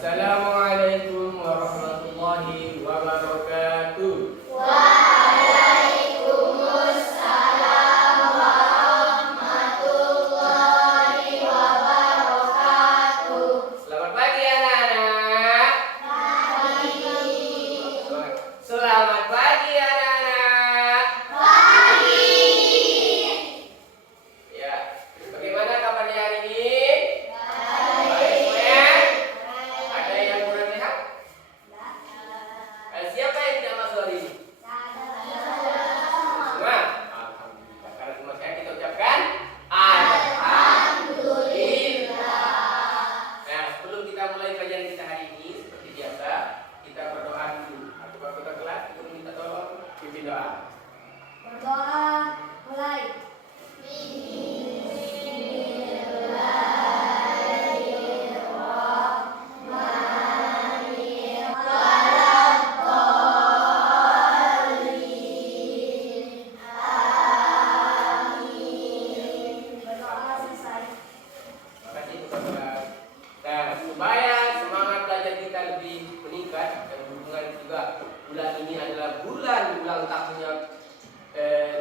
Assalamualaikum warahmatullahi wabarakatuh. Waalaikumsalam warahmatullahi wabarakatuh. Selamat pagi anak-anak. Pagi. Selamat pagi anak-anak. Pagi. Ya, bagaimana kabarnya hari ini? Baik semuanya? Ada yang kurang sehat? Siapa yang tidak masuk hari ini? Semua? Alhamdulillah. Karena semua sehat kita ucapkan Alhamdulillah. Nah, sebelum kita mulai pelajaran kita hari ini, seperti biasa, kita berdoa dulu. Atau kalau kita kelas, kita minta tolong pimpin doa. Berdoa mulai. Berdoa selesai. Makasih teman-teman. Nah, supaya semangat belajar kita lebih meningkat dan hubungan juga bulan ini adalah bulan ulang tahunnya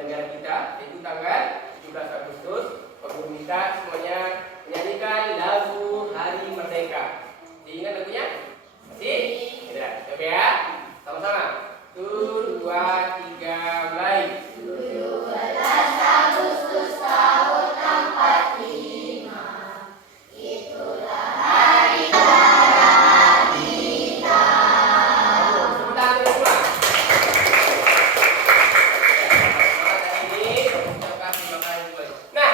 negara kita, yaitu tanggal 17 Agustus. Aku minta semuanya menyanyikan lagu Hari Merdeka. Diingat lagunya? Masih? Ya, coba ya. Sama-sama. 1, 2, 3, mulai. 17 Agustus tahun 45. Itulah hari kemerdekaan kita. Tepuk tangan untuk semua. Semangat hari ini, ucapkan terima kasih. Nah,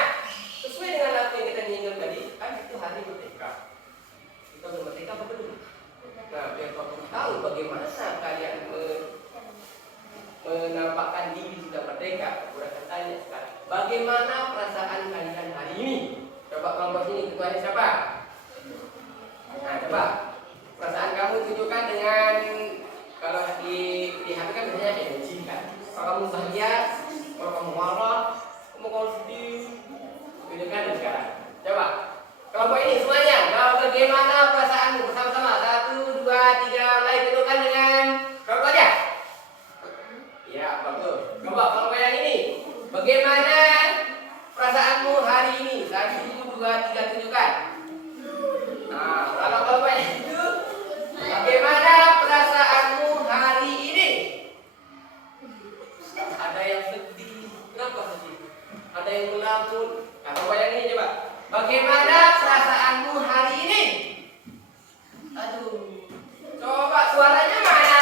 sesuai dengan lagu yang kita nyanyikan tadi, kan itu hari merdeka. Kita udah merdeka apa belum? Nah, biar kamu tahu bagaimana kalian menampakkan diri sudah merdeka, aku akan tanya sekarang. Bagaimana perasaan kalian hari ini? Coba kelompok sini, ketuanya siapa? Nah, coba perasaan kamu tunjukkan dengan, kalau di HP kan biasanya emoji kan. Kalau kamu bahagia, kalau kamu marah, kamu kalau sedih, tunjukkan dan sekarang. Coba kelompok ini semuanya, bagaimana perasaanmu bersama-sama? 1, 2, 3, mulai tunjukkan dengan kelompok aja. Ya, bagus. Coba kelompok yang ini, bagaimana perasaanmu hari ini? 1, 2, 3, tunjukkan. Nah, kalau kelompok yang itu, bagaimana perasaanmu hari ini? Ada yang sedih. Kenapa sedih? Ada yang melamun. Nah, kelompok yang ini coba. Bagaimana perasaanmu hari ini? Aduh. Coba suaranya mana?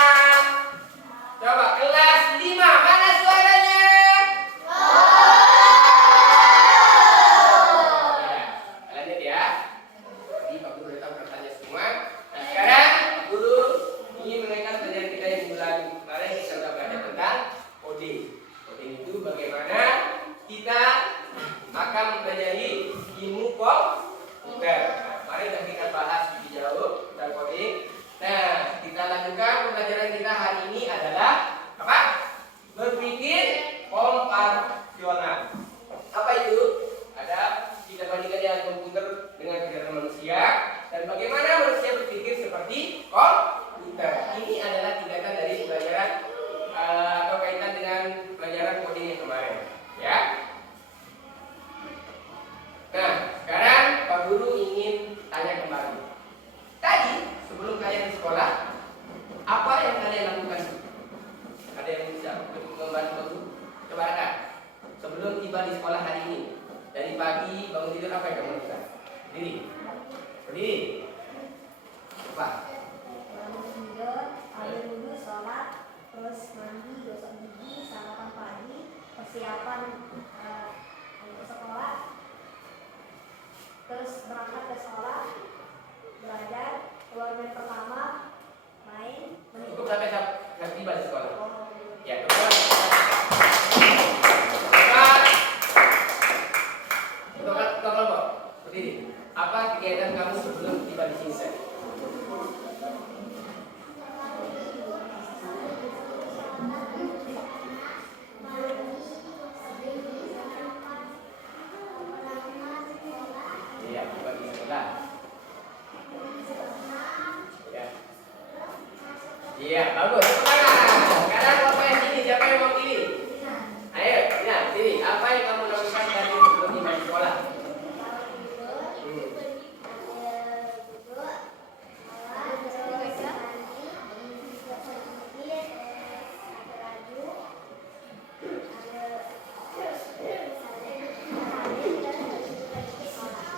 Coba kelas 5, mana suaranya? Ya, lanjut ya. Tadi Pak Guru datang bertanya semua. Nah, sekarang Pak Guru ingin menaikkan pelajaran kita yang bulan kemarin kita sudah belajar tentang coding. Coding itu bagaimana kita akan mempelajari ilmu komputer. Nah, mari kita bahas lebih jauh tentang coding. Nah, kita lanjutkan pembelajaran kita hari ini adalah apa? Berpikir komputasional. Apa itu? Ada kita bandingkan dengan komputer dengan pikiran manusia dan bagaimana manusia berpikir seperti komputer. Ini adalah tingkatan dari pelajaran atau kaitan dengan pelajaran coding yang kemarin, ya. Nah, sekarang Pak Guru ingin tanya kembali. Tadi sebelum kalian di sekolah, apa yang kalian lakukan? Ada yang bisa membantu Pak Guru? Coba Raka. Sebelum tiba di sekolah hari ini, dari pagi bangun tidur apa yang kamu lakukan? Berdiri. Berdiri. Coba. Bangun tidur, ambil wudhu, sholat, terus mandi, gosok gigi, sarapan pagi, persiapan ke sekolah, terus berangkat ke sekolah, belajar, keluar dari pertama, main, Cukup sampai tiba di sekolah. Oh, Ya, coba. Coba kelompok. Berdiri. Apa kegiatan kamu sebelum tiba di sini? Iya, tiba di sekolah. Iya, bagus. Tepuk tangan. Sekarang kelompok yang sini, siapa yang mau pilih? Ayo, ya, pilih. Apa yang kamu lakukan tadi sebelum tiba di sekolah?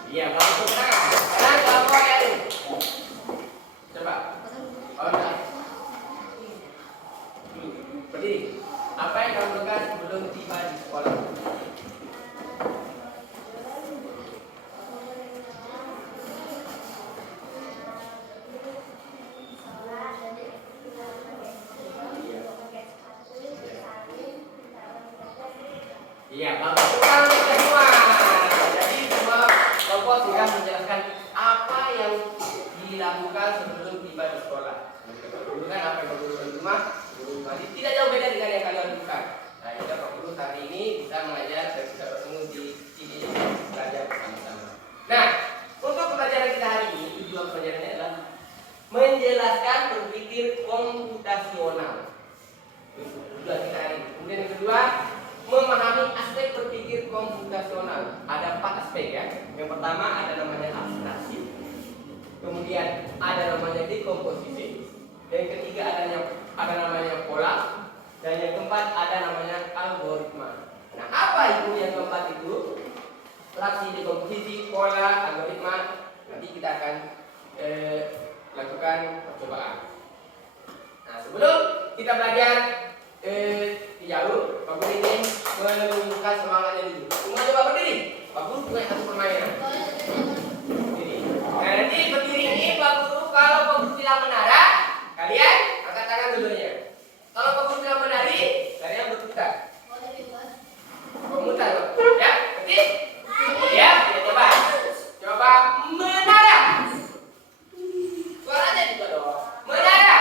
Iya, bagus. Tepuk tangan. Sekarang kelompok yang ini. Coba. Oh, enggak. Berdiri. Apa yang kamu lakukan sebelum tiba di sekolah? Iya, bagus. Tepuk tangan untuk semua. Jadi semua kelompok sudah menjelaskan apa yang dilakukan sebelum tiba di sekolah. Dulu kan apa yang Pak Guru di rumah, guru tadi tidak jauh beda dengan yang kalian lakukan. Nah, ya Pak Guru hari ini bisa mengajar dan bisa bertemu di sini belajar bersama-sama. Nah, untuk pelajaran kita hari ini tujuan pelajarannya adalah menjelaskan berpikir komputasional. Itu tujuan kita hari ini. Kemudian yang kedua, memahami aspek berpikir komputasional. Ada 4 aspek ya. Yang pertama ada namanya abstraksi. Kemudian ada namanya dekomposisi. Yang ketiga ada namanya pola. Dan yang keempat ada namanya algoritma. Nah, apa itu yang keempat itu? Fraksi, dekomposisi, pola, algoritma. Nanti kita akan lakukan percobaan. Nah, sebelum kita belajar jauh, Pak Guru ingin menunjukkan semangatnya dulu. Semua coba berdiri. Pak Guru punya satu permainan. Berdiri. Nah, nanti berdiri ini Pak Guru, kalau Pak Guru bilang menara, kalian angkat tangan dulunya. Kalau Pak Guru bilang menari, kalian berputar. Berputar, ya? Oke? Ya, kita coba. Coba menara. Suaranya juga dong. Menara.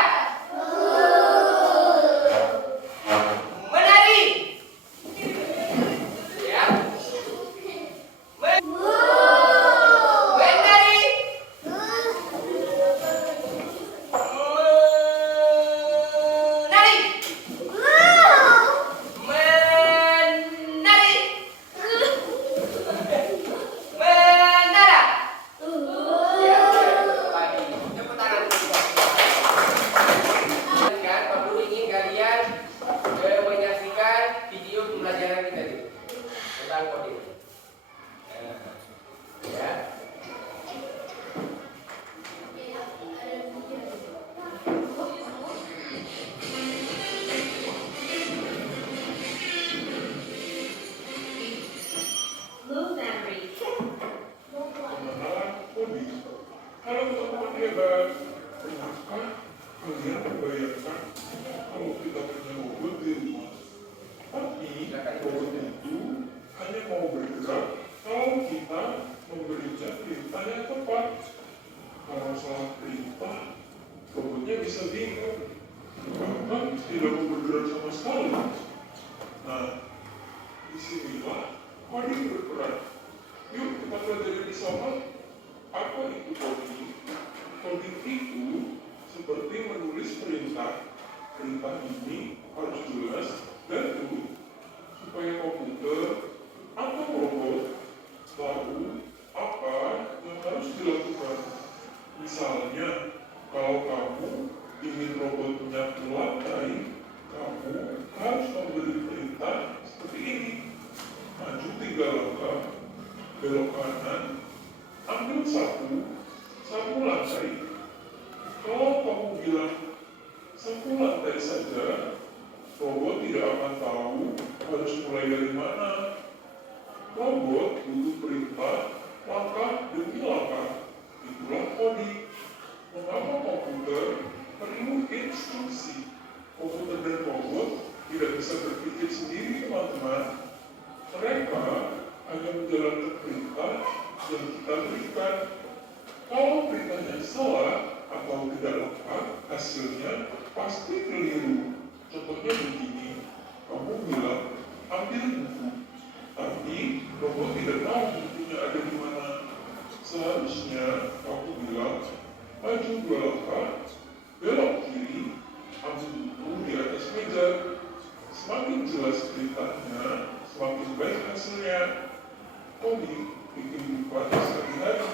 di kehidupan sehari-hari.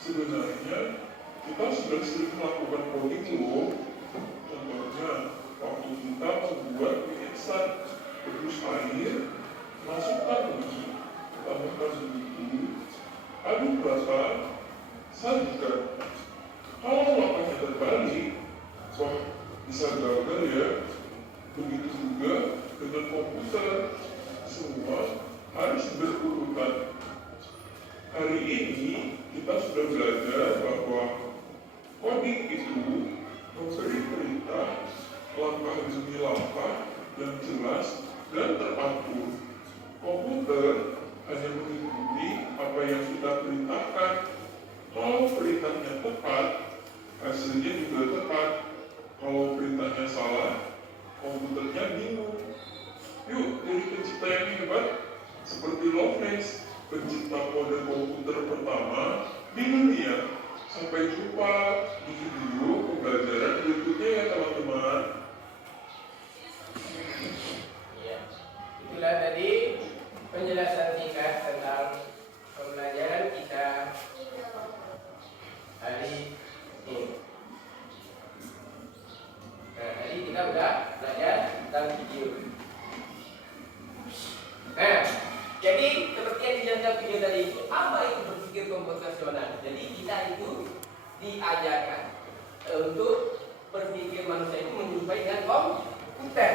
Sebenarnya kita sudah sering melakukan coding loh. Contohnya, waktu kita membuat mie instan, rebus air, masukkan ubi, tambahkan bumbu, aduk rata, sajikan. Kalau langkahnya terbalik, wah bisa gagal ya. Begitu juga dengan komputer, semua harus berurutan. Hari ini kita sudah belajar bahwa coding itu memberi perintah langkah demi langkah yang jelas dan teratur. Komputer hanya mengikuti apa yang kita perintahkan. Kalau perintahnya tepat, hasilnya juga tepat. Kalau perintahnya salah, komputernya bingung. Yuk, jadi pencipta yang hebat seperti Lovelace, pencipta kode komputer pertama di dunia. Sampai jumpa di video pembelajaran berikutnya ya teman-teman. Ya, itulah tadi penjelasan singkat tentang pembelajaran kita hari ini. Nah, tadi kita udah belajar tentang video. Nah, jadi seperti yang dijelaskan video tadi itu, apa itu berpikir komputasional? Jadi kita itu diajarkan untuk berpikir manusia itu menyerupai dengan komputer.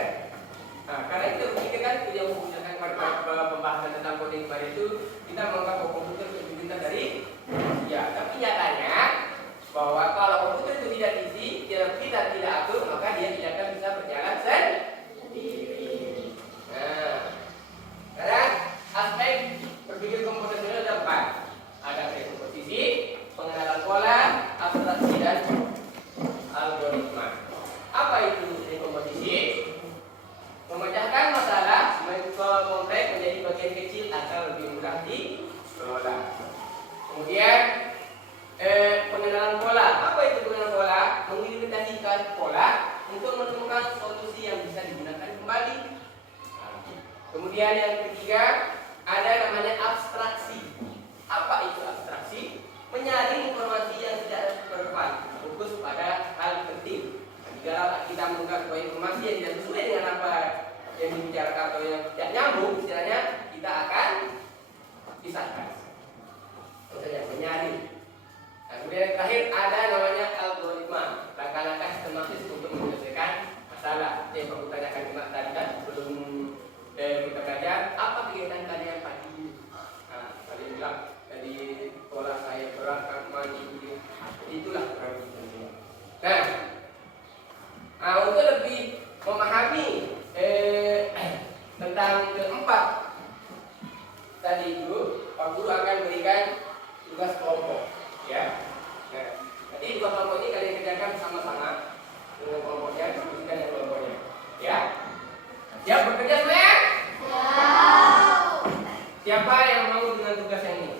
Nah, karena kita berpikir kan yang menggunakan pada pembahasan tentang coding kemarin itu, kita menganggap bahwa komputer itu perintah dari ya, tapi nyatanya bahwa kalau komputer itu tidak diisi, kita tidak atur, maka dia tidak akan bisa berjalan sendiri. Nah, sekarang aspek berpikir komputasional ada 4. Ada komposisi, pengenalan pola, abstraksi, dan algoritma. Apa itu komposisi? Memecahkan masalah kompleks menjadi bagian kecil agar lebih mudah dikelola. Kemudian pengenalan pola. Apa itu pengenalan pola? Mengimplementasikan pola untuk menemukan solusi yang bisa digunakan kembali. Kemudian yang ketiga ada namanya abstraksi. Apa itu abstraksi? Menyaring informasi yang tidak bermanfaat, fokus pada hal penting. Jika kita menganggap sebuah informasi yang tidak sesuai dengan apa yang dibicarakan atau yang tidak nyambung, istilahnya kita akan pisahkan. Maksudnya menyaring. Nah, kemudian yang terakhir ada namanya algoritma, langkah-langkah sistematis untuk menyelesaikan masalah. Yang perlu tanyakan tadi kan sebelum kita belajar apa kegiatan kalian pagi ini. Nah, kalian bilang dari sekolah saya berangkat mandi gitu. Jadi itulah kurang lebih. Nah, untuk lebih memahami tentang keempat tadi itu, Pak Guru akan berikan tugas kelompok, ya. Nah, nanti tugas kelompok ini kalian kerjakan sama-sama dengan kelompoknya, diskusikan dengan kelompoknya, ya. Siap bekerja semua? Siapa yang mau dengan tugas yang ini?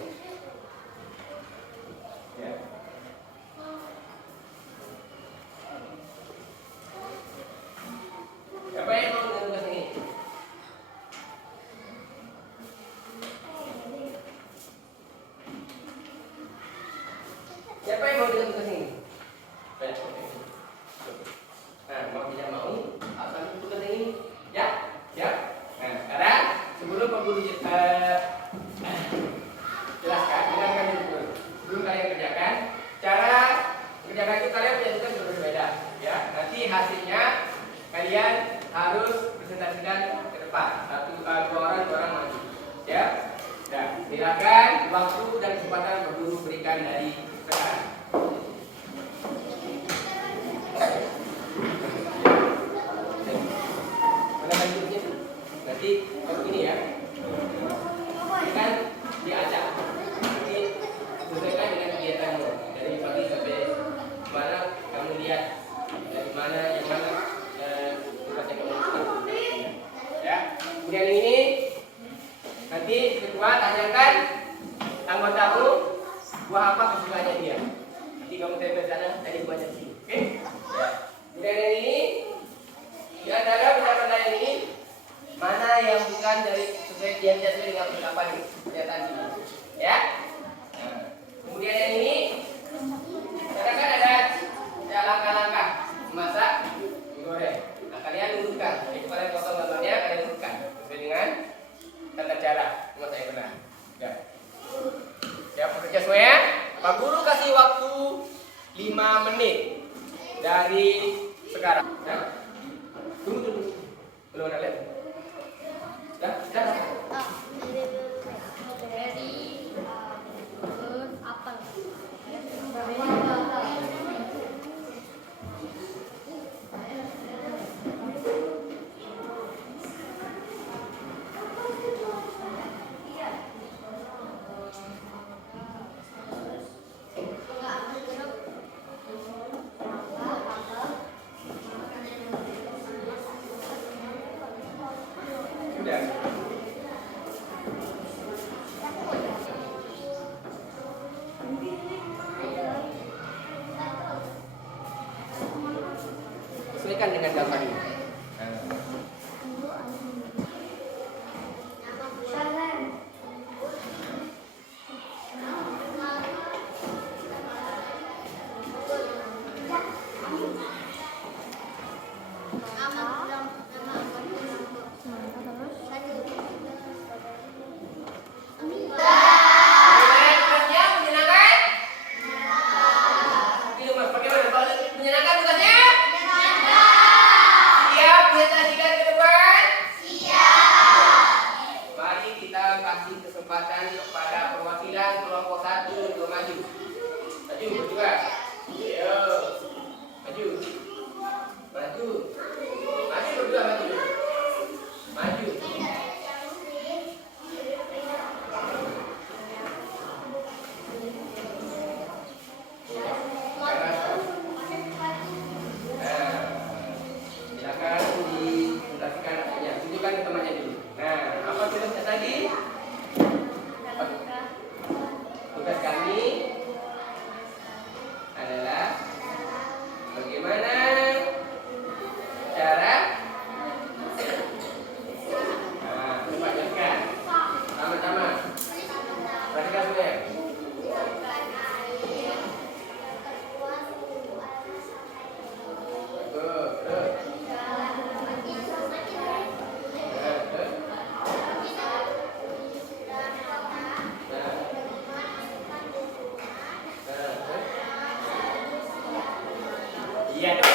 Ya. Siapa yang mau dengan tugas ini? Siapa yang mau dengan tugas ini? Nah, mau tidak mau, asal tugas ini, ya, siap. Nah, sekarang sebelum Pak Guru jelaskan, dengarkan dulu. Sebelum kalian kerjakan, cara kerjakan itu kalian punya tugas berbeda, ya. Nanti hasilnya kalian harus presentasikan ke depan. Dua orang maju, ya. Nah, silakan waktu dan kesempatan Pak Guru berikan dari sekarang. Nanti begini ya, kan diacak. Nanti sesuaikan dengan kegiatanmu dari pagi sampai mana kamu lihat dari mana yang mana tugas yang kamu lakukan. Ya. Kemudian ini nanti ketua tanyakan anggotamu buah apa kesukaannya dia. Nanti kamu tempel sana, tadi buahnya sini. Oke? Kemudian yang ini di antara benda-benda ini mana yang bukan dari sesuai yang sesuai dengan pendapat ini? Lihat tadi. Ya. Nah, kemudian yang ini, katakan ada langkah-langkah memasak goreng. Nah, kalian dudukkan. Jadi kalian potong gambarnya, kalian dudukkan sesuai dengan tata cara memasak yang benar. Ya. Siap bekerja semua ya? Pak Guru kasih waktu 5 menit dari sekarang. Nah, tunggu. Belum ada lihat. Dah. Sudah. Sesuaikan dengan gambar ini. Kesempatan kepada perwakilan kelompok 1 untuk maju. Maju berdua. Ayo. Maju. Maju. Maju berdua maju. Maju. Silakan dijelaskan artinya. Tunjukkan ke temannya dulu. Nah, apa tugasnya tadi? Tugas kami adalah bagaimana cara coba jelaskan sama-sama. Perhatikan semua. Iya dong.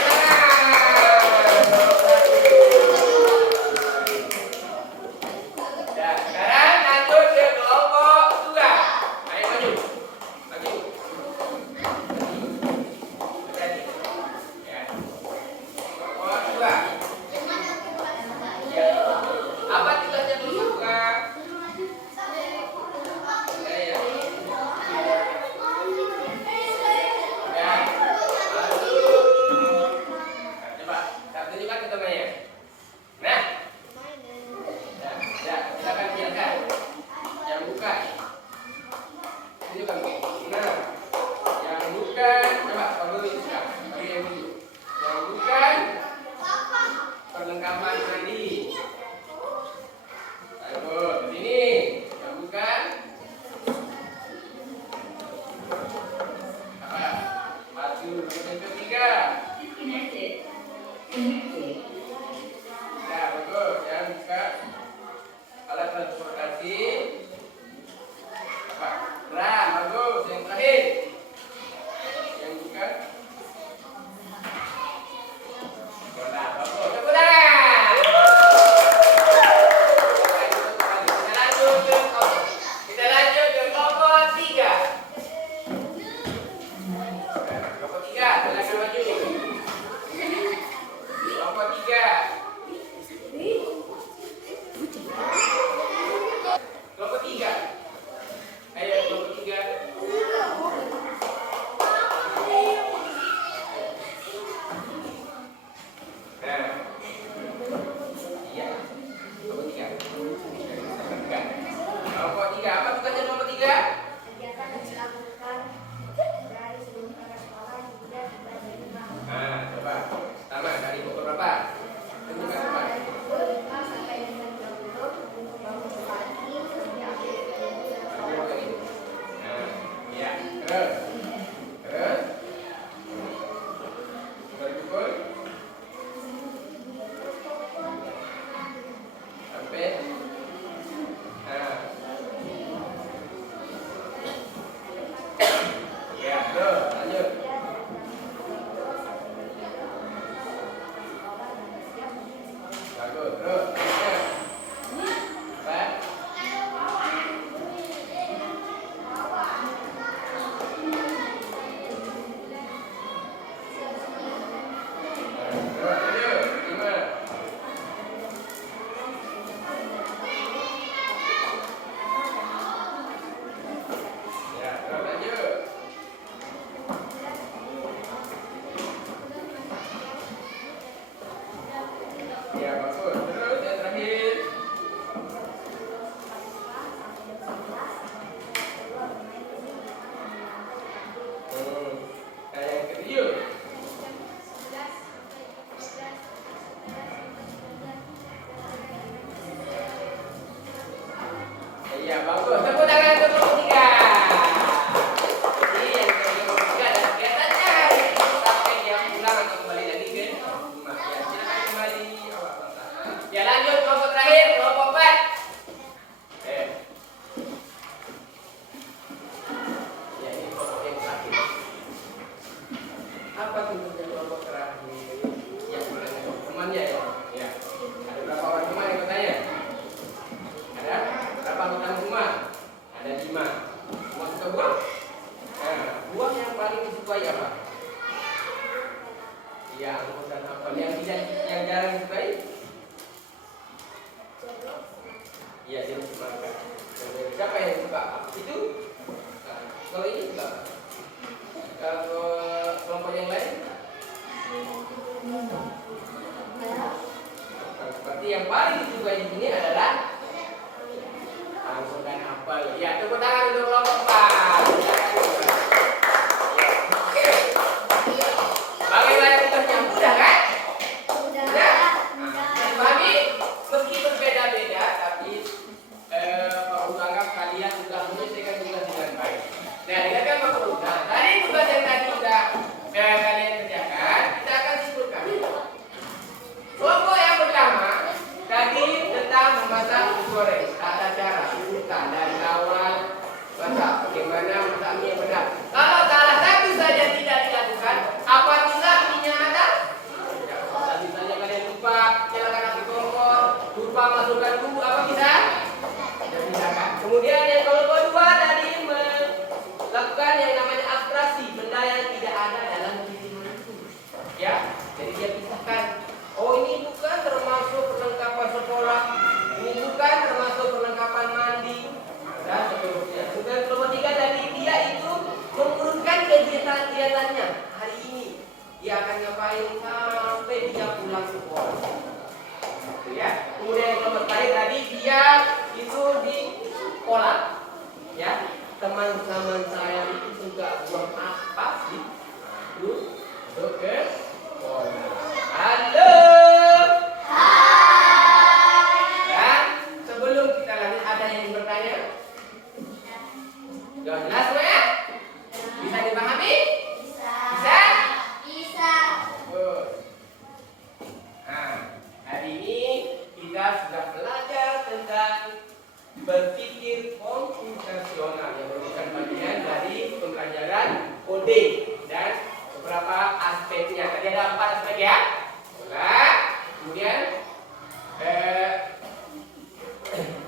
Nah, sekarang lanjut ke kelompok 2. Ayo maju. Maju. Berarti. Ya. Kelompok 2. Ya. Apa tugasnya dulu, Kak? Ya. Ya. Coba, tunjukkan ke temannya. Nah, ya, silakan jelaskan. Yang bukan, tunjukkan. Nah, yang bukan, coba kalau tunjukkan. Bagi yang dulu. Yang bukan perlengkapan mandi. Ayo, di sini. Yang bukan apa? Baju yang ketiga. Nah, bagus. Yang buka alat transportasi apa? Ram, bagus. Yang terakhir. Yang buka bola, bagus. Tepuk tangan. Kita lanjut ke kelompok 3. Kelompok 3, silakan maju. bagus. Terus yang terakhir. Nah, yang ketujuh. Iya, bagus. Tepuk tangan untuk kelompok 3. Ini yang kelompok 3 dan kelihatannya hari ini sampai dia pulang atau kembali lagi ke rumah. Ya, silakan kembali. Ya, lanjut kelompok terakhir, kelompok 4. Ya, ini kelompok yang terakhir. Apa tujuan kelompok terakhir? Ya, mulai temannya ya. Ya. Ada berapa orang teman yang bertanya? Ada berapa anggota rumah? Ada 5. Semua suka buah? Nah, buah yang paling disukai apa? Iya, anggur dan apel. Yang jarang disukai? Iya, jeruk semangka. Siapa yang suka? Itu? Nah, kalau ini suka apa? Kalau kelompok yang lain? Seperti yang paling disukai di sini adalah anggur dan apel. Ya, tepuk tangan untuk kelompok 4. Bagaimana tugasnya? Mudah kan? Mudah. Dipahami? Meski berbeda-beda, tapi Pak Guru anggap kalian sudah menyelesaikan tugas dengan baik. Nah, dengarkan Pak Guru. Nah, tadi tugas yang tadi sudah kalian kerjakan, kita akan simpulkan. Kelompok yang pertama tadi tentang memasak usus goreng, tata cara urutan dari awal masak, bagaimana masaknya yang benar. Kalau salah satu saja tidak dilakukan, apabila minyak matang, ya, kalau misalnya kalian lupa nyalakan api kompor, lupa masukkan bumbu, apa bisa? Tidak bisa kan? Kemudian yang kelompok 2 tadi melakukan yang namanya abstraksi, benda yang tidak ada dalam diri manusia. Ya, jadi dia pisahkan. Oh, ini bukan termasuk perlengkapan sekolah, ini bukan termasuk perlengkapan mandi, dan seterusnya. Kemudian kelompok 3 tadi dia itu mengurutkan kegiatan-kegiatannya hari ini. Dia akan ngapain sampai dia pulang sekolah. Ya. Kemudian yang kelompok terakhir tadi dia itu di sekolah. Ya, teman-teman saya itu juga buang apa sih? Untuk ke sekolah. Halo. Dan sebelum kita lanjut, ada yang bertanya? Sudah jelas semua ya? Bisa dipahami? Bisa? Bagus. Nah, hari ini kita sudah belajar tentang berpikir komputasional yang merupakan bagian dari pembelajaran coding dan beberapa aspeknya. Tadi ada 4 aspek ya. Kemudian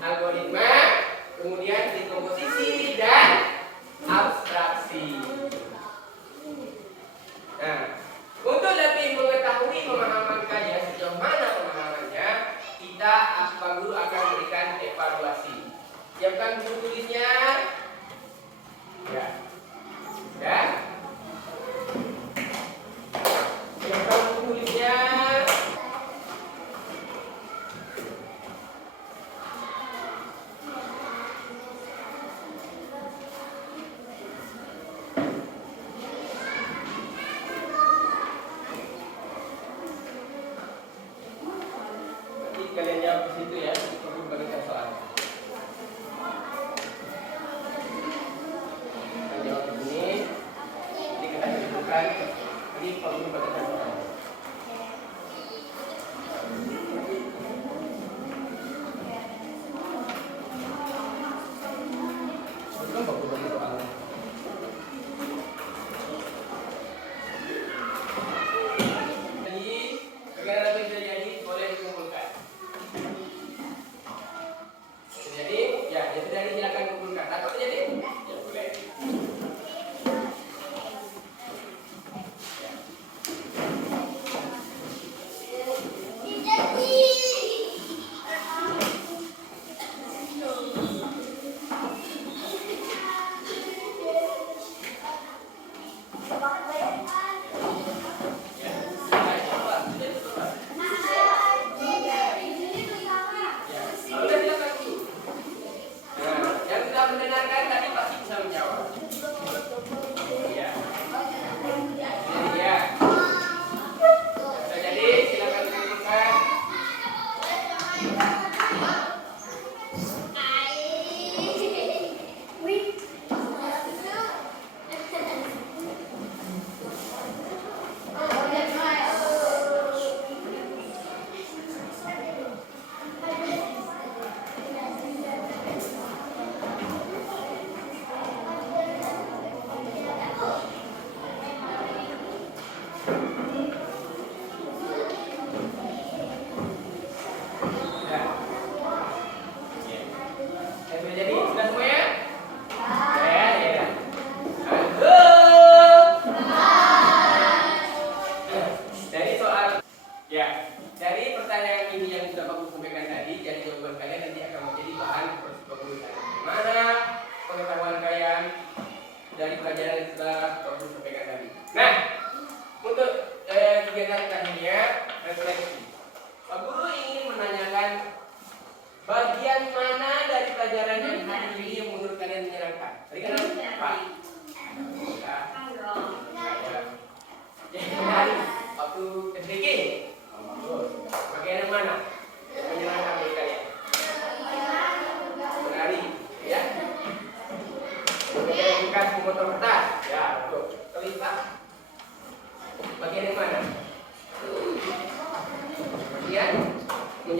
algoritma, kemudian dekomposisi dan abstraksi. Nah, untuk lebih mengetahui pemahaman kalian sejauh mana pemahamannya, kita Pak Guru akan berikan evaluasi. Siapkan buku tulisnya. Ya. Ya. Siapkan buku tulisnya. Kalian jawab di situ ya, untuk bagikan soal. Kita jawab di sini. Jadi kita tentukan. Jadi kalau bagikan soal. Belum bagus bagi soal. Jadi negara bisa jadi boleh dikumpulkan. Jadi, ya, jadi dari silakan kumpulkan. Takut jadi? Ya boleh. Ya.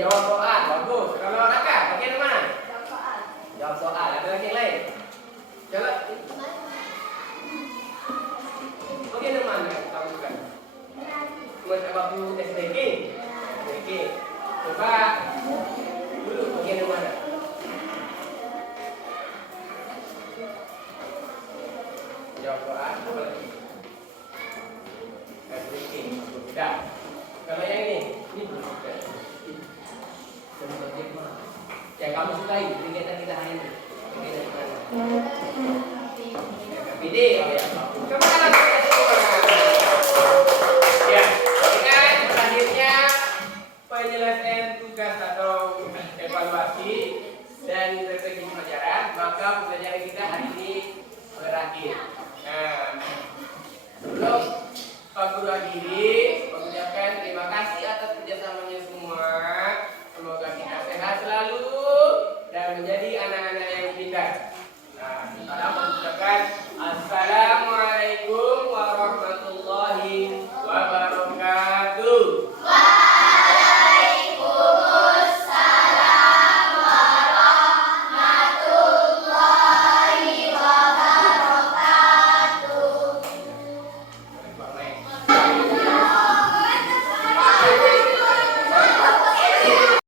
jawab soal. Bagus. Kalau Raka, bagian mana? Jawab soal. Jawab soal. Ada lagi yang lain? Coba. Bagian mana yang kamu suka? Waktu SDK. SDK. Coba dulu bagian mana? Jawab soal. Apa lagi? SDK. Sudah. Kalau yang ini belum suka. Yang bagian mana? Yang kamu sukai kegiatan kita hari ini. Kegiatan mana? KPD. Oh ya. Coba langsung semua. Ya, dengan berakhirnya penyelesaian tugas atau evaluasi dan refleksi pelajaran, maka pembelajaran kita hari ini berakhir. Nah, sebelum Pak Guru akhiri,